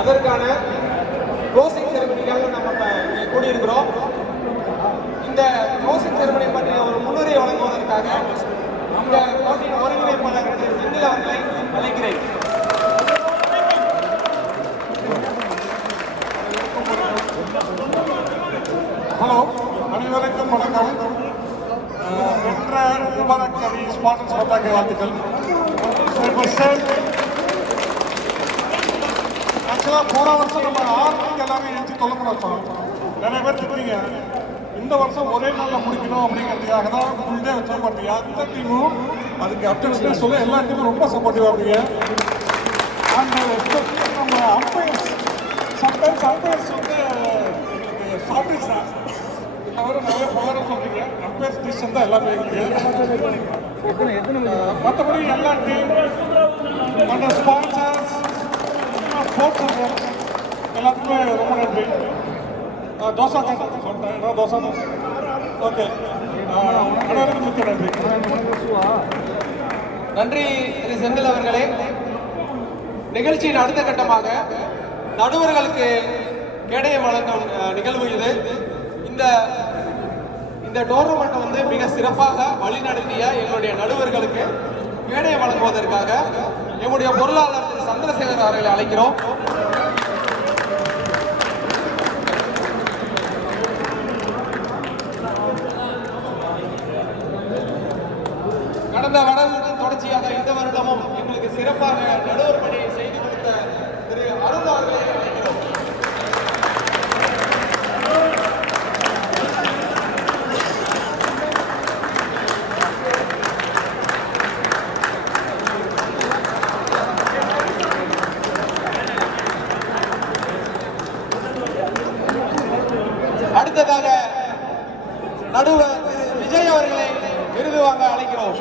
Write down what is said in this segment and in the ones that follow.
அதற்கான க்ளோசிங் செரிமனிக்காக நம்ம கூடியிருக்கிறோம். இந்த க்ளோசிங் செரிமனி பற்றிய ஒரு முன்னுரை வழங்குவதற்காக இந்த போட்டியின் ஒருங்கிணைப்பாளர் செந்தில் அவர்களை அழைக்கிறேன். ஹலோ, அனைவருக்கும் வணக்கம். வென்ற முபாரக் அலி ஸ்பாட்டன்ஸ் பத்தாக்கை வாழ்த்துக்கள். ஆக்சுவலாக போன வருஷம் நம்ம 6 மணிக்கு எல்லாமே எழுச்சி தொலைமுறை வச்சோம். நிறைய பேர் திட்டுறீங்க, இந்த வருஷம் ஒரே நாளில் முடிக்கணும் அப்படிங்கிறதுக்காக தான் ஃபுல் டே வச்சோம். பட் எந்த டீமும் அதுக்கு அப்டேஷன் சொல்ல எல்லா டீமும் ரொம்ப சப்போர்ட்டிவாக இருந்தீங்க. அண்ட் எஸ்பெஷலி நம்ம அம்பையர்ஸ், சம்டைம்ஸ் அம்பையர்ஸ் வந்து ஷார்டேஜ் தான். தவிர நிறைய பவரை சொல்றீங்க. அம்பையர்ஸ் டிசிஷன் தான் எல்லாமே மற்றபடி எல்லா டீம் மற்ற ஸ்பான்சர்ஸ், ஸ்போர்ட்ஸ் எல்லாத்துக்குமே ரொம்ப நன்றி. தோசா சொல்லிட்டேன், தோசா ஓகே. அனைவருக்கும் மிக்க நன்றி. நன்றி திரு செந்தில் அவர்களே. நிகழ்ச்சியின் அடுத்த கட்டமாக நடுவர்களுக்கு கேடயம் வழங்கும் நிகழ்வு இது. இந்த டோர்னமெண்ட் வந்து மிக சிறப்பாக வழிநடத்திய எங்களுடைய நடுவர்களுக்கு கேடயம் வழங்குவதற்காக எங்களுடைய பொருளாளர் திரு சந்திரசேகர் அவர்களை அழைக்கிறோம். கடந்த வருடத்தின் தொடர்ச்சியாக இந்த வருடமும் எங்களுக்கு சிறப்பாக நடுவர் பணியை செய்து கொடுத்த திரு அருண் அவர்களை அழைக்கிறோம். அடுத்ததாக நடுவர் விஜய் அவர்களை விருது வாங்க அழைக்கிறோம்.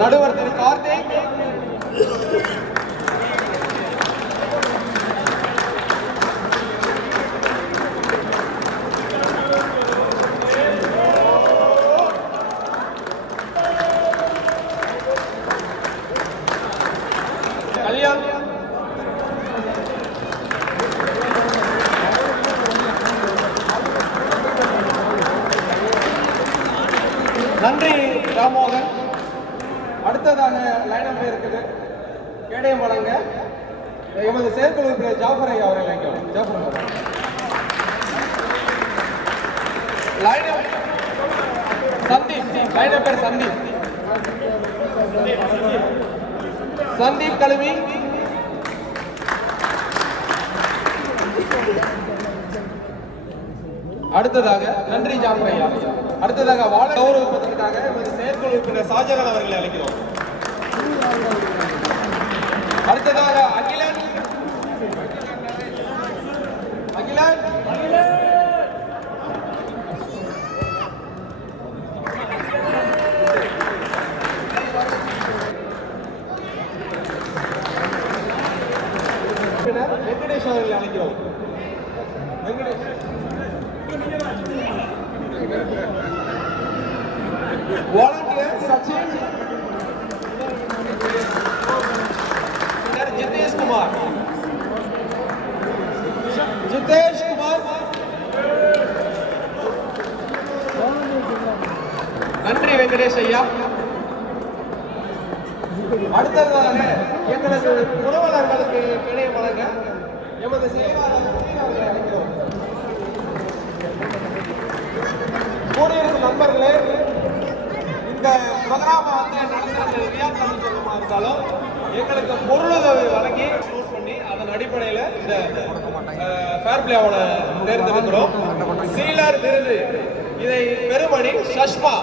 நடுவர் திரு கார்த்திக், கல்யாண், நன்றி ராமோகன். அடுத்ததாக லைனம் இருக்குது கேடயம் வழங்க எமது செயற்குழு உறுப்பினர் ஜாஃபர் ஐயா அவரை அழைக்கிறோம். ஜாஃபர் லைனம் சந்தீப், லைனம் பேர் சந்தீப். சந்தீப் கல்வி. அடுத்ததாக நன்றி ஜாஃபர் ஐயா. அடுத்ததாக வாழ கௌரவிப்பதற்காக செயற்குழு உறுப்பினர் ஷாஜகான் அவர்களை அழைக்கிறோம். அடுத்ததாக அகிலன். அகிலன் வெங்கடேஷ் அவர்களை அழைக்கிறோம். வெங்கடேஷ் வாலண்டியர் சச்சின். ஜிதேஷ் குமார். ஜிதேஷ் குமார். நன்றி வெங்கடேஷ் ஐயா. அடுத்ததாக எங்களது உறவினர்களுக்கு கேடயம் வழங்க எமது செயலாளர் அழைக்கிறோம். கூடியிருக்கும் நண்பர்களே, இந்த ப்ரோக்ராமை வந்து நடத்துறது ரியாத் அமைச்சகமா இருந்தாலும் எங்களுக்கு பொருளுதவி வழங்கி சூஸ் பண்ணி அதன் அடிப்படையில் இந்த ஃபேர் பிளே அவார்டை தேர்ந்தெடுக்கிறோம். சீலர் விருது இதை பெருமணி சஷ்மா.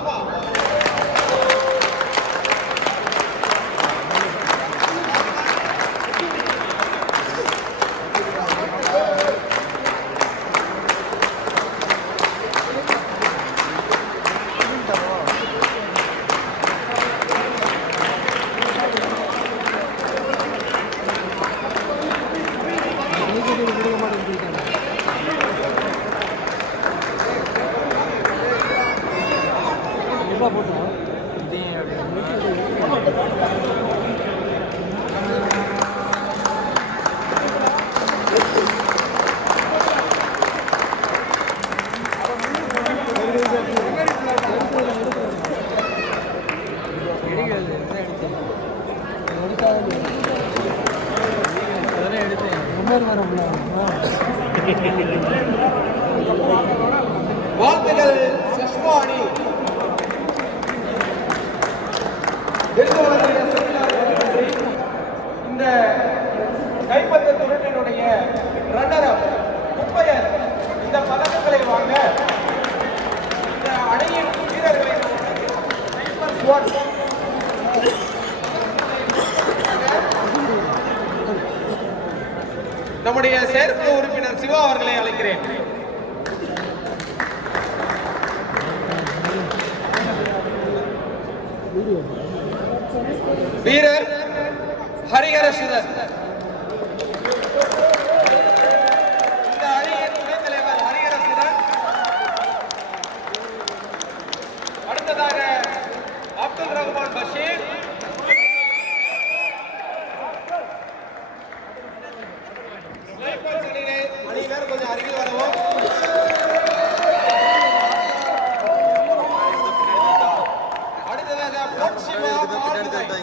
வாழ்த்துக்கள் சஷ்மா அணி. விருது வழங்கிய செயலாளர்களுக்கு நன்றி. இந்த கைப்பந்த துறையினுடைய ரன்னர் அப் முப்பையர் இந்த பதக்கங்களை வாங்க இந்த அணியின் வீரர்களை நம்முடைய செயற்குழு உறுப்பினர் சிவா அவர்களை அழைக்கிறேன். வீரர் ஹரிஹர சுதன். இந்த அணியின் துணைத் தலைவர் ஹரிஹர சுதன். அடுத்ததாக அப்துல் ரஹ்மான் பஷீர். அணியினர் கொஞ்சம் அருகில் வரவும். அடுத்ததாக பொன் சிவா ஆடுதுறை.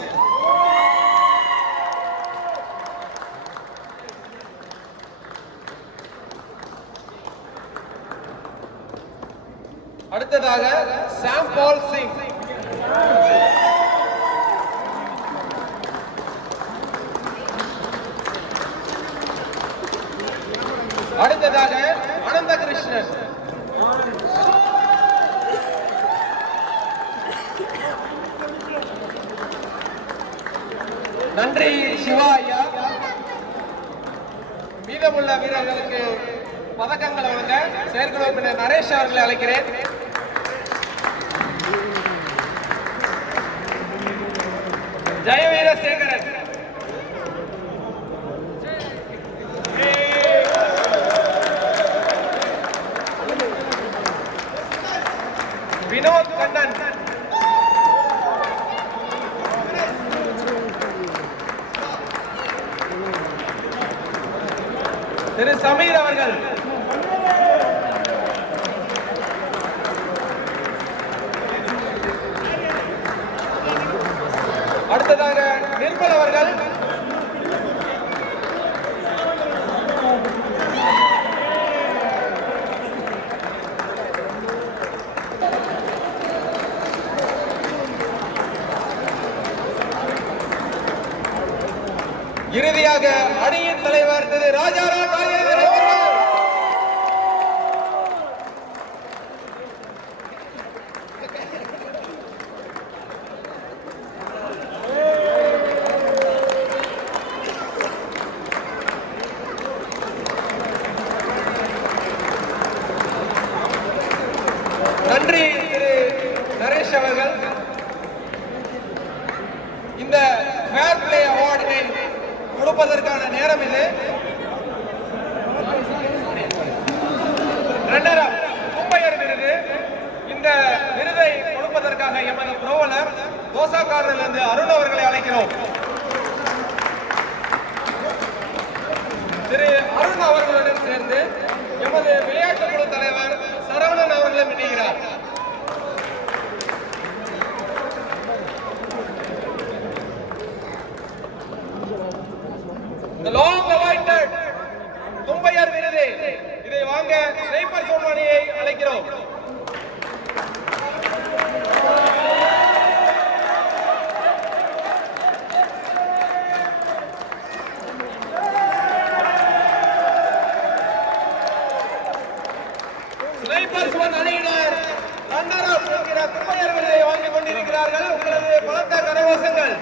அடுத்ததாக சாம் பால் சிங். அடுத்ததாக அனந்த கிருஷ்ணன். நன்றி சிவா ஐயா. மீதமுள்ள வீரர்களுக்கு பதக்கங்களை வழங்க செயற்குழு உறுப்பினர் நரேஷ் அவர்களை அழைக்கிறேன். ஜெயவீர சேகரன். வினோத் கண்ணன். திரு சமீர் அவர்கள். அடுத்ததாக நிர்மல் அவர்கள். இறுதியாக அணியின் தலைவர் திரு ராஜாராம் நாகேந்திரன் அவர்கள். நன்றி திரு நரேஷ் அவர்கள். இந்த ஃபேர் பிளே அவார்டினை கொடுப்பதற்கான நேரம் இது. ரன்னர் அப் முப்பையர் விருது. இந்த விருதை கொடுப்பதற்காக எமது புரோவலர் தோசாக்காரிலிருந்து அருண் அவர்களை அழைக்கிறோம். திரு அருண் அவர்களுடன் சேர்ந்து எமது விளையாட்டு குழு தலைவர் சரவணன் அவர்களும் இணைகிறார். The long awaited தும்பையர் விருது. இதை வாங்க ஸ்னைப்பர் சோன் அணியை அழைக்கிறோம். ஸ்னைப்பர் சோன் அணியினர் ரன்னர் அப் என்கிற தும்பையர் விருதை வாங்கிக் கொண்டிருக்கிறார்கள். உங்களது பலத்த கரகோஷங்கள்.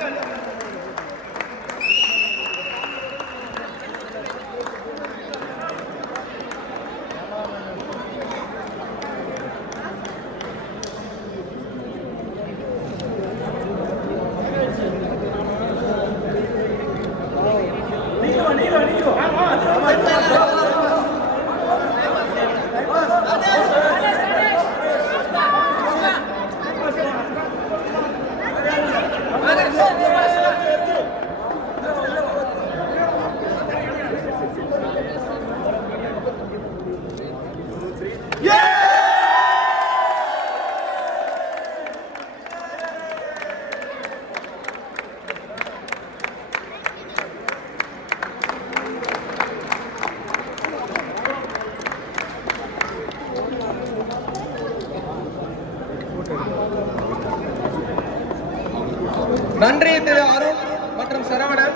நன்றி திரு அருண் மற்றும் சரவணன்.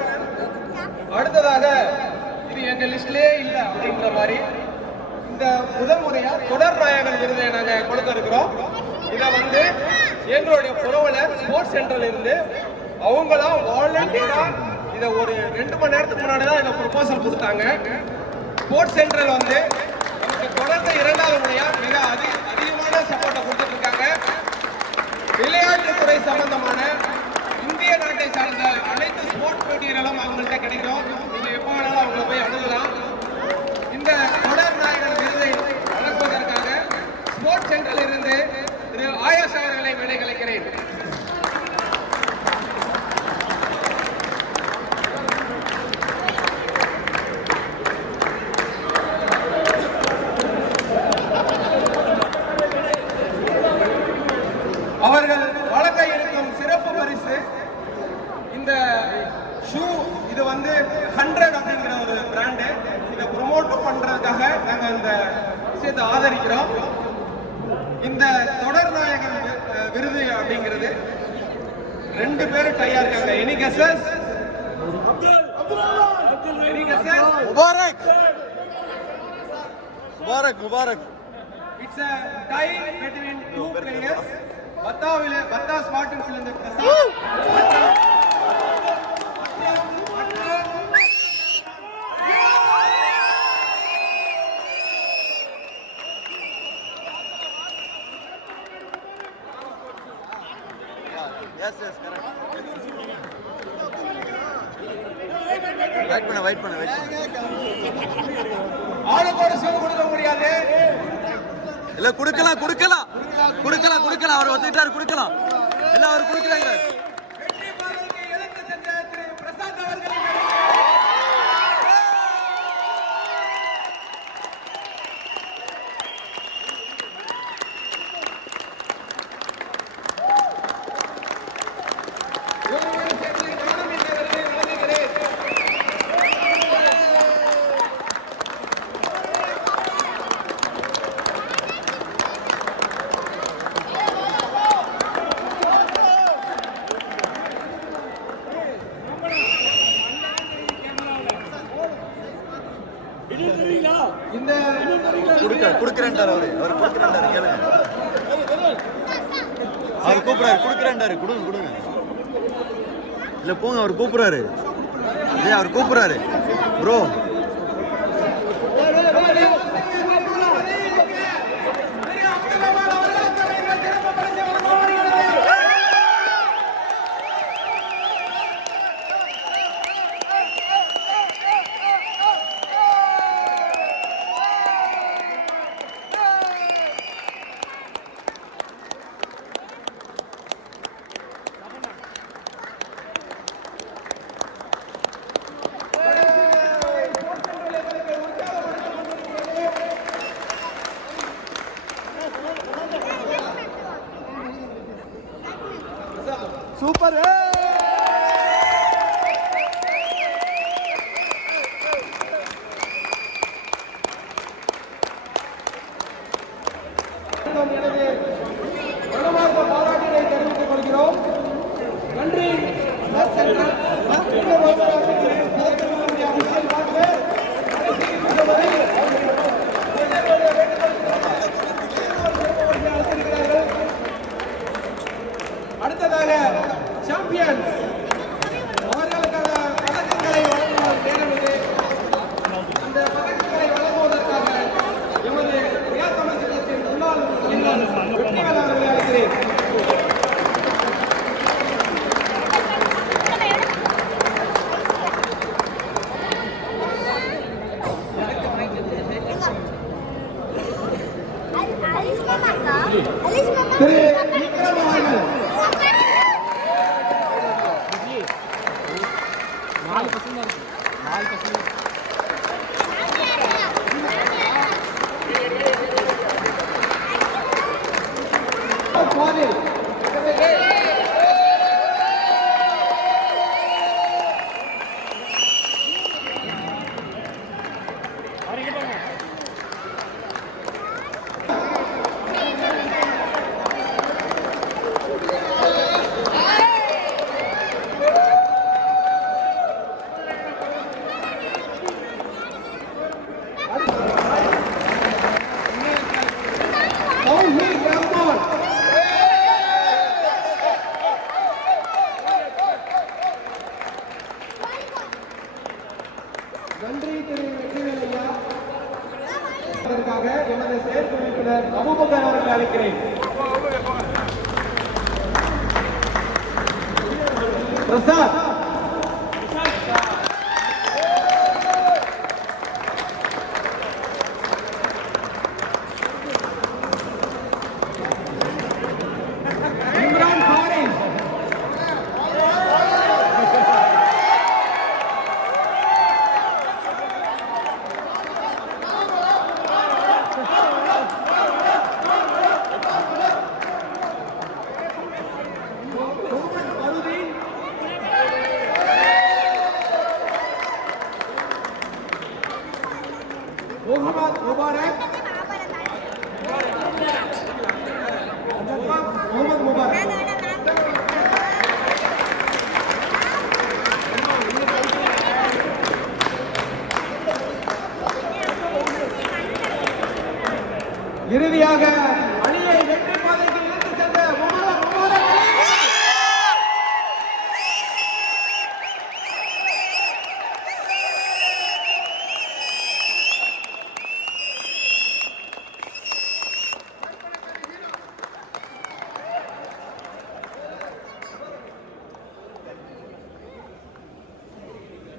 அடுத்ததாக இது எங்க லிஸ்ட்லயே இல்லை அப்படின்ற மாதிரி இந்த முதல் முறையா தொடர் நாயகன் விருதை நாங்க கொடுக்க இருக்கிறோம். இதை வந்து எங்களுடைய புரவலர் ஸ்போர்ட்ஸ் சென்டர்ல இருந்து அவங்களா வாலண்டியரா இதை ஒரு 2 மணி நேரத்துக்கு முன்னாடி தான் இந்த ப்ரொபோசல் கொடுத்தாங்க. ஸ்போர்ட்ஸ் சென்டர்ல வந்து நமக்கு தொடர்ந்து 2வது முறையா மிக அதிகமான சப்போர்ட்டை கொடுத்துட்டு இருக்காங்க. விளையாட்டுத்துறை சம்பந்தமான இந்திய நாட்டை சார்ந்த அனைத்து ஸ்போர்ட்ஸ் மெட்டீரியலும் அவங்கள்ட்ட கிடைக்கும். நீங்க எப்போ வேணாலும் அவங்களை போய் அணுகலாம். இந்த தொடர் நாயகன் விருதை வழங்குவதற்காக ஸ்போர்ட்ஸ் சென்டரில் இருந்து திரு ஆயாஷ் அவர்களை விடை கலைக்கிறேன். அவர்கள் வழங்க இருக்கும் சிறப்பு பரிசு இந்த ஷூ. இது வந்து 100 அப்படிங்கிற ஒரு பிராண்டு. இதை ப்ரொமோட் பண்றதுக்காக நாங்க இந்த விஷயத்தை ஆதரிக்கிறோம். இந்த தொடர் நாயகன் விருது அப்படிங்கிறது 2 பேரும் டையா இருக்காங்க. Any guesses? Mubarak Mubarak Mubarak. It's a tie between 2 players. பத்தா ஸ்மார்ட்ஸ்ல இருந்து Prasad. Yes, yes, correct. Wait பண்ணு. ஆளுக்கு ஒரு ஷூ கொடுக்க முடியாது. இல்ல கொடுக்கலாம். அவர் வந்துட்டாரு, கொடுக்கலாம். இல்ல அவர் கொடுக்கறாங்க. வெற்றி பாதைக்கு இழந்து சென்ற திரு பிரசாத் அவர்களை கொடுக்கறேன்டாரு அவர் கொடுக்கறேன்டாரு கேளுங்க. அவர் கூப்பிடுறாரு, கொடுக்கறேன்டாரு. கொடுங்க. இல்ல போங்க, அவர் கூப்பிடுறாரு. அவர் கூப்பிடுறாரு ப்ரோ. சூப்பர். எனது மனமார்ந்த பாராட்டினை தெரிவித்துக் கொள்கிறோம். நன்றி. அடுத்ததாக சாம்பியன்ஸ் அவர்களுக்கான பதக்கங்களை வழங்குவோம். நேரம் இது. அந்த பதக்கங்களை வழங்குவதற்காக எமது விளையாட்டு சங்கத்தின் முன்னாள் வெற்றிவேல் அவர்களை அழைக்கிறேன். திரு விக்ரம் அவர்கள் நன்றி திரு வெற்றிவேல் ஐயா. அதற்காக எனது செயற்குழு உறுப்பினர் அபூபக்கர் அவர்களை அழைக்கிறேன். பிரசாத் இம்ரான் ஃபாரிஸ் முகமது முபாரக் முகமது முபாரக் இறுதியாக அணியை வெற்றி பாதைக்கு இழுத்து சென்ற முகமது முபாரக்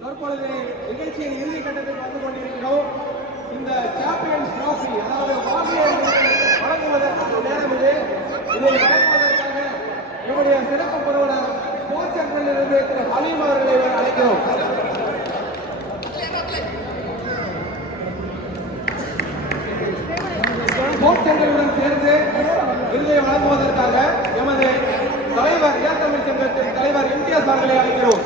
தற்பொழுது நிகழ்ச்சியின் இறுதி கட்டத்தில் வந்து கொண்டிருக்கிறோம். இந்த சாம்பியன்ஸ் டிராஃபி அதாவது வாரியர் வழங்குவதற்கு நேரம் இது. இதை வழங்குவதற்காக நம்முடைய சிறப்பு பொருளாளர் ஸ்போர்ட்ஸ் சென்டரில் இருந்து திரு ஹலீம் அவர்களை அழைக்கிறோம். ஸ்போர்ட்ஸ் சென்டருடன் சேர்ந்து விருதை வழங்குவதற்காக எமது தலைவர் ஏத்தமிழ் சங்கத்தின் தலைவர் இம்தியாஸ் அவர்களை அழைக்கிறோம்.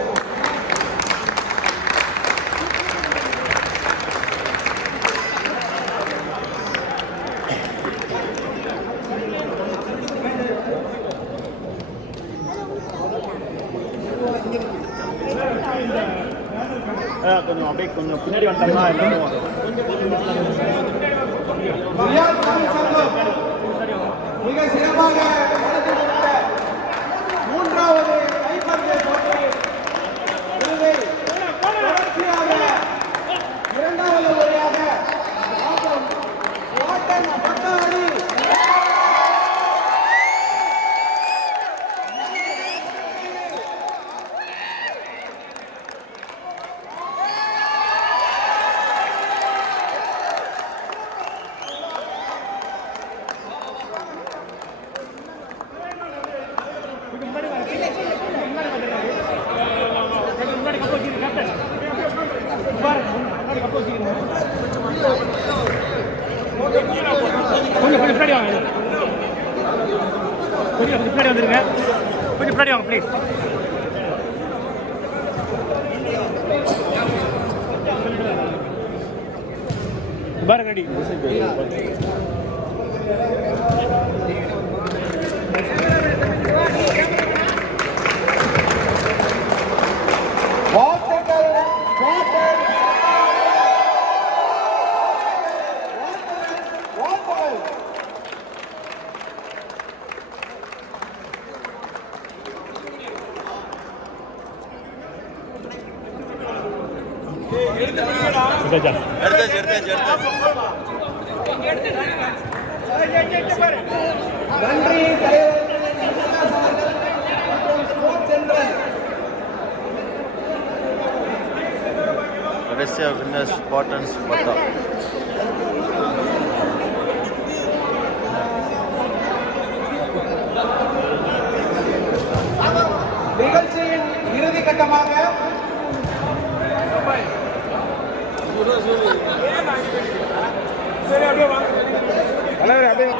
கொஞ்சம் அப்படியே கொஞ்சம் பின்னாடி வந்துட்டோம்னா எல்லாரும் ரியாத் தமிழ் சங்கம் மிக சிறப்பாக நடத்தி முடித்த மூன்றாவது கைப்பற்றிய போட்டி விருதை தொடர்ச்சியாக இரண்டாவது முறையாக வாட்டன் பட்டாளி கொஞ்சம் பின்னாடி வாங்க, கொஞ்சம் பின்னாடி வந்துருங்க, கொஞ்சம் பின்னாடி வாங்க ப்ளீஸ். பாருங்க ரெடி. நன்றி கடைசியா வின்னர்ஸ் ஸ்பாட்டன்ஸ் பட்டா. நிகழ்ச்சியின் இறுதி கட்டமாக அப்படியே